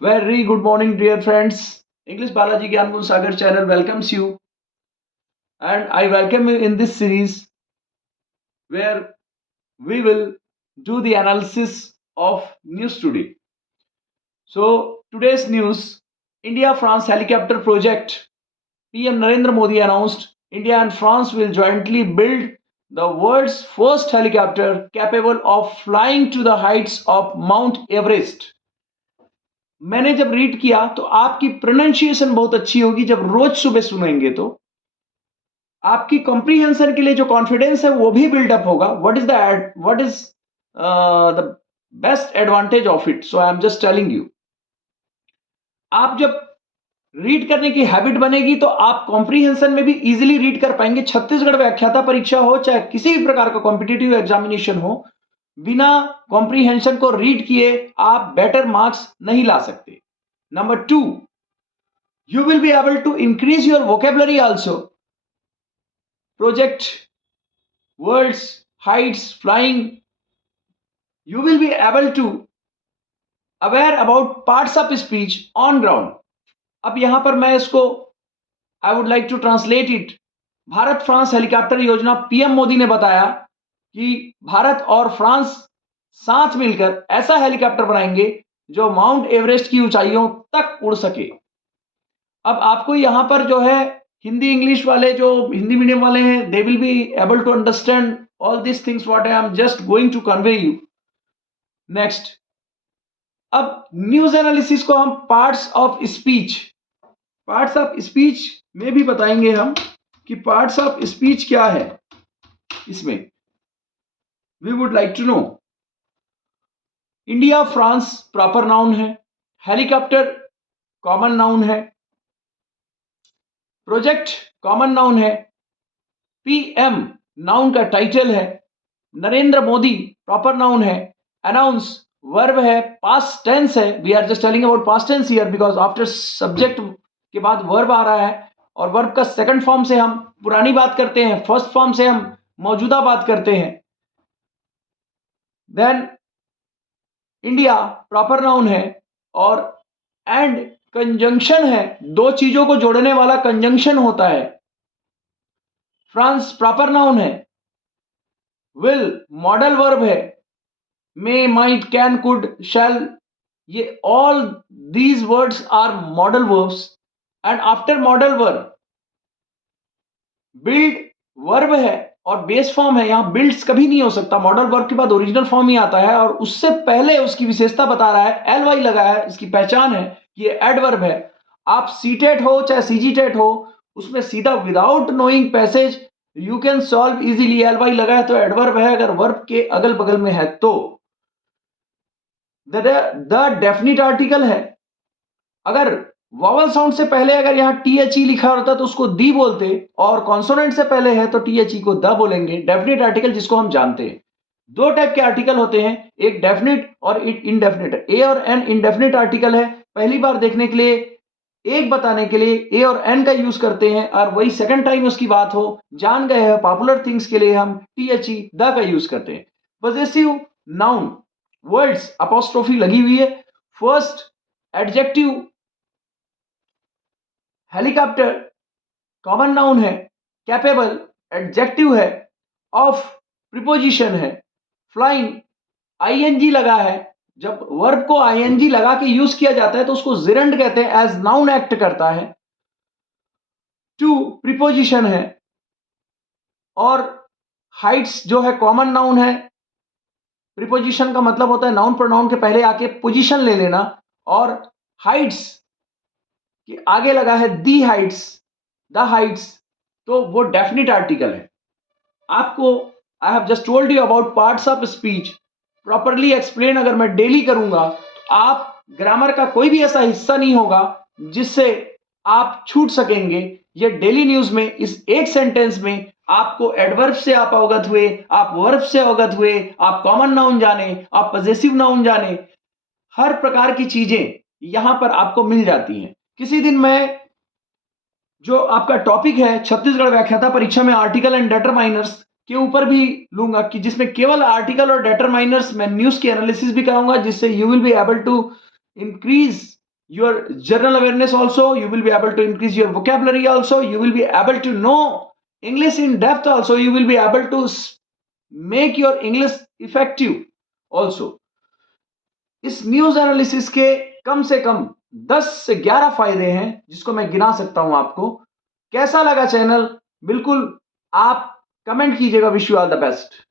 Very good morning, dear friends. English Balaji Gyangun Sagar channel welcomes you, and I welcome you in this series where we will do the analysis of news today. So, today's news: India France helicopter project. PM Narendra Modi announced India and France will jointly build the world's first helicopter capable of flying to the heights of Mount Everest. मैंने जब read किया तो आपकी pronunciation बहुत अच्छी होगी जब रोज सुबह सुनेंगे तो आपकी कॉम्प्रीहेंशन के लिए जो कॉन्फिडेंस है वो भी बिल्डअप होगा. What is the best advantage of it? So I am just telling you, आप जब रीड करने की हैबिट बनेगी तो आप कॉम्प्रीहेंशन में भी इजीली रीड कर पाएंगे. छत्तीसगढ़ व्याख्याता परीक्षा हो चाहे किसी भी प्रकार का कॉम्पिटिटिव एग्जामिनेशन हो, बिना कॉम्प्रीहेंशन को रीड किए आप बेटर मार्क्स नहीं ला सकते. Number 2, you will be able to increase your vocabulary also. Project words, heights, flying, you will be able to aware about parts of speech on ground. अब यहां पर मैं इसको I would like to translate it. Bharat France helicopter योजना, PM Modi ने बताया कि भारत और फ्रांस साथ मिलकर ऐसा हेलीकॉप्टर बनाएंगे जो माउंट एवरेस्ट की ऊंचाइयों तक उड़ सके. अब आपको यहां पर जो है हिंदी इंग्लिश वाले जो हिंदी मीडियम वाले हैं, they will be able to understand all this things what I am just going to convey you. Next, अब न्यूज एनालिसिस को हम पार्ट्स ऑफ स्पीच में भी बताएंगे हम कि पार्ट्स ऑफ स्पीच क्या है. इसमें we would like to know. India France proper noun है, हेलीकॉप्टर कॉमन नाउन है, प्रोजेक्ट कॉमन नाउन है, पीएम नाउन का टाइटल है, नरेंद्र मोदी प्रॉपर नाउन है, अनाउंस वर्ब है, पास्ट टेंस है. We are just telling about past tense here because after subject के बाद वर्ब आ रहा है और वर्ब का सेकंड फॉर्म से हम पुरानी बात करते हैं, फर्स्ट फॉर्म से हम मौजूदा बात करते हैं. देन इंडिया प्रॉपर नाउन है और एंड कंजंक्शन है, दो चीजों को जोड़ने वाला कंजंक्शन होता है. फ्रांस प्रॉपर नाउन है, विल मॉडल वर्ब है, may might can could shall, ये all these words are modal verbs. And after modal verb build verb है और बेस फॉर्म है. यहां बिल्ड्स कभी नहीं हो सकता, मॉडल वर्ब के बाद ओरिजिनल फॉर्म ही आता है और उससे पहले उसकी विशेषता बता रहा है, एल वाई लगा है, इसकी पहचान है कि ये एडवर्ब है. आप सीटेट हो चाहे सीजीटेट हो, उसमें सीधा without knowing passage you can solve easily. L Y लगा है तो एडवर्ब है, अगर वर्ब के अगल बगल में है तो. द डेफिनिट आर्टिकल है, अगर वॉवल साउंड से पहले अगर यहां टी लिखा होता तो उसको दी बोलते और कॉन्सोनेंट से पहले है तो टी को द बोलेंगे. डेफिनेट आर्टिकल जिसको हम जानते हैं, दो टाइप के आर्टिकल होते हैं, एक डेफिनेट और एक इनडेफिनेट. ए और एन इनडेफिनेट आर्टिकल है. पहली बार देखने के लिए, एक बताने के लिए ए और एन का यूज करते हैं और वही सेकंड टाइम उसकी बात हो, जान गए हैं पॉपुलर थिंग्स के लिए हम टी द का यूज करते हैं. पॉजेसिव नाउन, वर्ड्स अपोस्ट्रोफी लगी हुई है. First adjective helicopter common noun है, कैपेबल एडजेक्टिव है, ऑफ प्रीपोजिशन है, फ्लाइंग आईएनजी लगा है. जब वर्ब को आईएनजी लगा के यूज किया जाता है तो उसको जिरंड कहते हैं, एज नाउन एक्ट करता है. टू प्रीपोजिशन है और हाइट्स जो है कॉमन नाउन है. प्रीपोजिशन का मतलब होता है नाउन प्रोनाउन के पहले आके पोजीशन ले लेना, और हाइट्स कि आगे लगा है दी हाइट्स, द हाइट्स, तो वो डेफिनेट आर्टिकल है. आपको I have just told you about parts of speech. Properly explain अगर मैं डेली करूंगा तो आप ग्रामर का कोई भी ऐसा हिस्सा नहीं होगा जिससे आप छूट सकेंगे. ये डेली न्यूज में इस एक सेंटेंस में आपको एडवर्ब से आप अवगत हुए, आप वर्ब से अवगत हुए, आप कॉमन नाउन जाने, आप पॉजेसिव नाउन जाने, हर प्रकार की चीजें यहां पर आपको मिल जाती हैं. किसी दिन मैं जो आपका टॉपिक है छत्तीसगढ़ व्याख्याता परीक्षा में आर्टिकल एंड डेटरमाइनर्स के ऊपर भी लूंगा, कि जिसमें केवल आर्टिकल और डेटरमाइनर्स में न्यूज की एनालिसिस भी कराऊंगा, जिससे you will be able to increase your general awareness also, you will be able to increase your vocabulary also, you will be able to know English in depth also, you will be able to make your English effective also. इस news analysis के कम से कम 10 से 11 फायदे हैं जिसको मैं गिना सकता हूं आपको। कैसा लगा चैनल, बिल्कुल आप कमेंट कीजिएगा। Wish you all the best.